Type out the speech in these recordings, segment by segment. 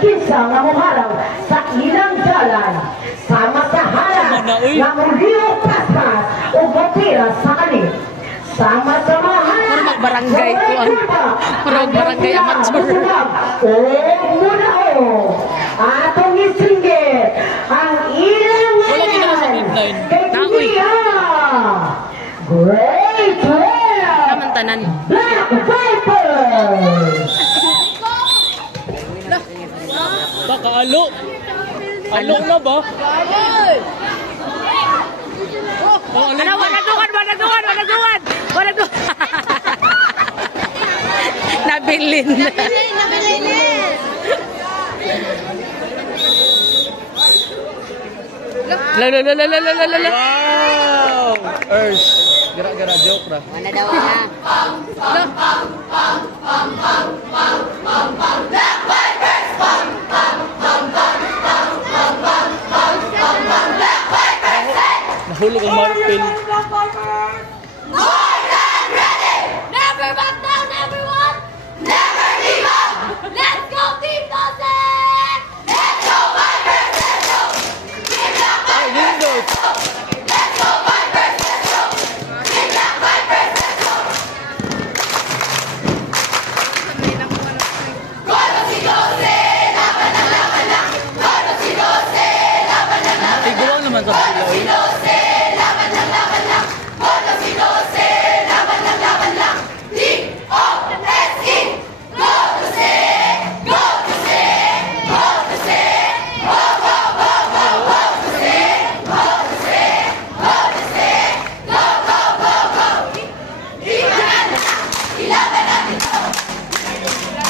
kinsa nga muharang sa ilang dalan. Sama sa halang nga muliyong paspas o bapira sa kanil. Sama sa mga halang barangay ko ang barangay amateur. O muna o atong isingit ang ilang ngayon kay Kuya Great Whale Taman-tanan Black Vipers. Kaalo. Alo na ba? Ano, wala duwan. Nabilin. Wow! Earth. Gara-gara joke ra. Mana daw na. Nahulog ang Martin. More than ready! Never back down, everyone! Never give up! Let's go, Team Dawson! Let's go, Vipers! Let's go! Team Black Vipers! Let's go! Let's go, Vipers! Let's go! Team Black Vipers! Let's go! Godo si Dose! Laban lang! Godo si Dose! Laban lang! Igual naman sa Godo si Dose! Laban lang! Godo si Dose! Laban lang! D-O-S-E! Dose! Dose! Dose! Go, go, go, go! Dose! Dose! Dose! Go, go, go, go! Ilaban natin to!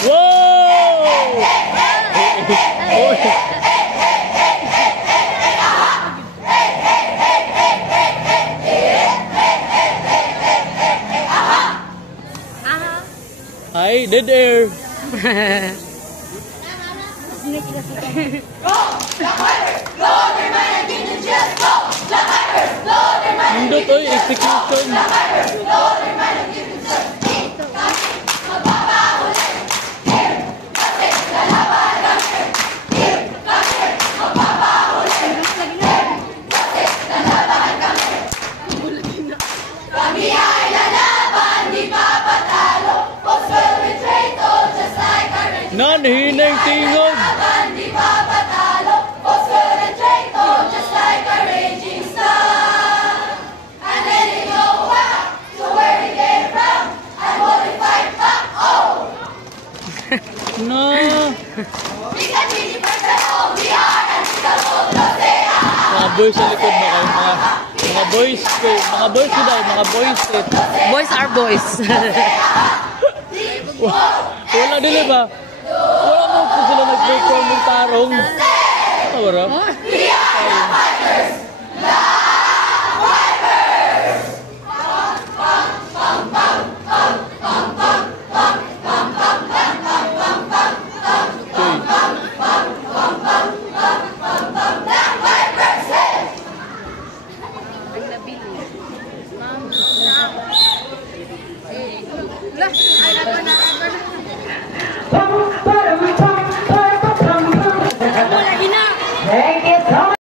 Wow! Ay, dead air. Go! Black Vipers! Go! Their mind and get the just go! Black Vipers! Go! Their mind and Nindot oy, execution. Black Vipers! Go! Their mind and get the just magpapahuli! Here! Kasi lalaban kami! Here! Kasi magpapahuli! Here! Kasi lalaban kami! Kami ay lalaban, di papatalo! Folks will betray to just like our regime! Nanhinay tingog. Di papatalo! Folks will betray to just like a raging sun! And then they go back to where they came from and will they fight back? Oh! No. Because we defend all we are and we don't hold no say. Mga boys sa likod ba kayo? Mga boys ko. Mga boys ko daw. Mga boys it. Boys are boys. Wala dili ba? Wala mo po sila nag-perform ng tarong. Wala.